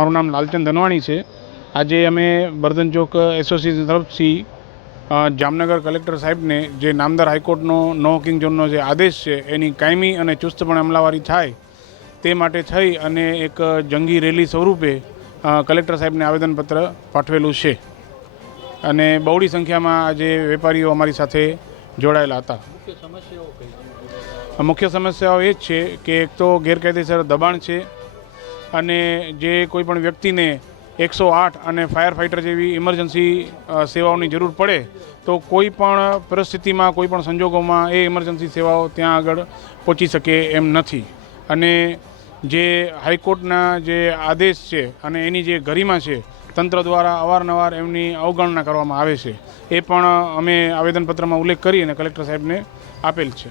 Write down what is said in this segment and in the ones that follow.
મારું નામ લાલચંદ ધનવાણી છે। આજે અમે બર્ધન ચોક એસોસિએશન તરફથી જામનગર કલેક્ટર સાહેબને જે નામદાર હાઈકોર્ટનો નો વોકિંગ ઝોનનો જે આદેશ છે એની કાયમી અને ચુસ્તપણે અમલાવારી થાય તે માટે થઈ અને એક જંગી રેલી સ્વરૂપે કલેક્ટર સાહેબને આવેદનપત્ર પાઠવેલું છે અને બહોળી સંખ્યામાં આજે વેપારીઓ અમારી સાથે જોડાયેલા હતા। મુખ્ય સમસ્યાઓ એ જ છે કે એક તો ગેરકાયદેસર દબાણ છે અને જે કોઈપણ વ્યક્તિને 108 અને ફાયર ફાઇટર જેવી ઇમરજન્સી સેવાઓની જરૂર પડે તો કોઈ પણ પરિસ્થિતિમાં કોઈ પણ સંજોગોમાં એ ઇમરજન્સી સેવાઓ ત્યાં આગળ પહોંચી શકે એમ નથી અને જે હાઈકોર્ટના જે આદેશ છે અને એની જે ગરિમા છે તંત્ર દ્વારા અવારનવાર એમની અવગણના કરવામાં આવે છે એ પણ અમે આવેદનપત્રમાં ઉલ્લેખ કરી અને કલેક્ટર સાહેબને આપેલ છે।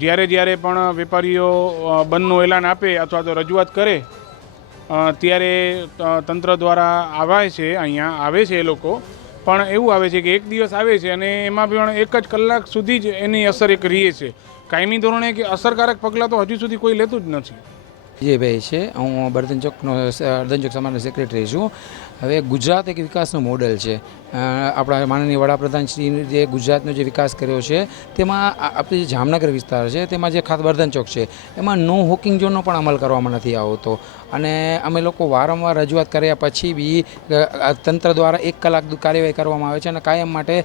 જ્યારે જ્યારે પણ વેપારીઓ બંધનું એલાન આપે અથવા તો રજૂઆત કરે ત્યારે તંત્ર દ્વારા આવે છે, અહીંયા આવે છે એ લોકો, પણ એવું આવે છે કે એક દિવસ આવે છે અને એમાં પણ 1 જ કલાક સુધી જ એની અસર એક રહે છે। કાયમી ધોરણે કે અસરકારક પગલાં તો હજુ સુધી કોઈ લેતું જ નથી। વિજયભાઈ છે, હું બર્ધન ચોક સમાજનો સેક્રેટરી છું। હવે ગુજરાત એક વિકાસનું મોડેલ છે। આપણા માનનીય વડાપ્રધાન શ્રી જે ગુજરાતનો જે વિકાસ કર્યો છે તેમાં આપણે જે જામનગર વિસ્તાર છે તેમાં જે ખાસ બર્ધન ચોક છે એમાં નો વોકિંગ ઝોનનો પણ અમલ કરવામાં નથી આવતો અને અમે લોકો વારંવાર રજૂઆત કર્યા પછી બી તંત્ર દ્વારા 1 કલાક કાર્યવાહી કરવામાં આવે છે અને કાયમ માટે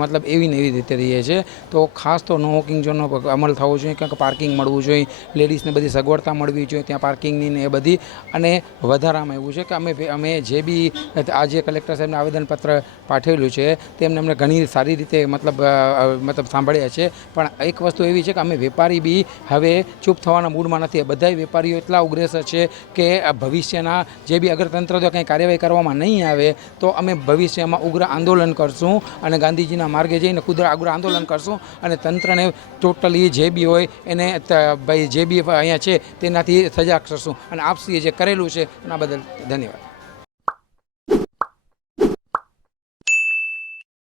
મતલબ એવી ને એવી રીતે રહીએ છે। તો ખાસ તો નો વોકિંગ ઝોનનો અમલ થવો જોઈએ, કારણ કે પાર્કિંગ મળવું જોઈએ, લેડીઝને બધી સગવડતા મળવી જોઈએ ત્યાં પાર્કિંગની ને એ બધી। અને વધારામાં એવું છે કે અમે જે બી આજે કલેક્ટર સાહેબને આવેદનપત્ર પાઠવેલું છે તેમને અમને ઘણી સારી રીતે મતલબ સાંભળ્યા છે, પણ એક વસ્તુ એવી છે કે અમે વેપારી બી હવે ચૂપ થવાના મૂડમાં નથી। બધા વેપારીઓ એટલા ઉગ્રેસર છે કે ભવિષ્યના જે બી અગર તંત્ર દ્વારા કંઈ કાર્યવાહી કરવામાં નહીં આવે તો અમે ભવિષ્યમાં ઉગ્ર આંદોલન કરશું અને ગાંધીજીના માર્ગે જઈને ઉગ્ર આંદોલન કરશું અને તંત્રને ટોટલી જે બી હોય એને ભાઈ જે બી અહીંયા છે તેનાથી સજા કરશું અને આપશ્રીએ જે કરેલું છે એના બદલ ધન્યવાદ।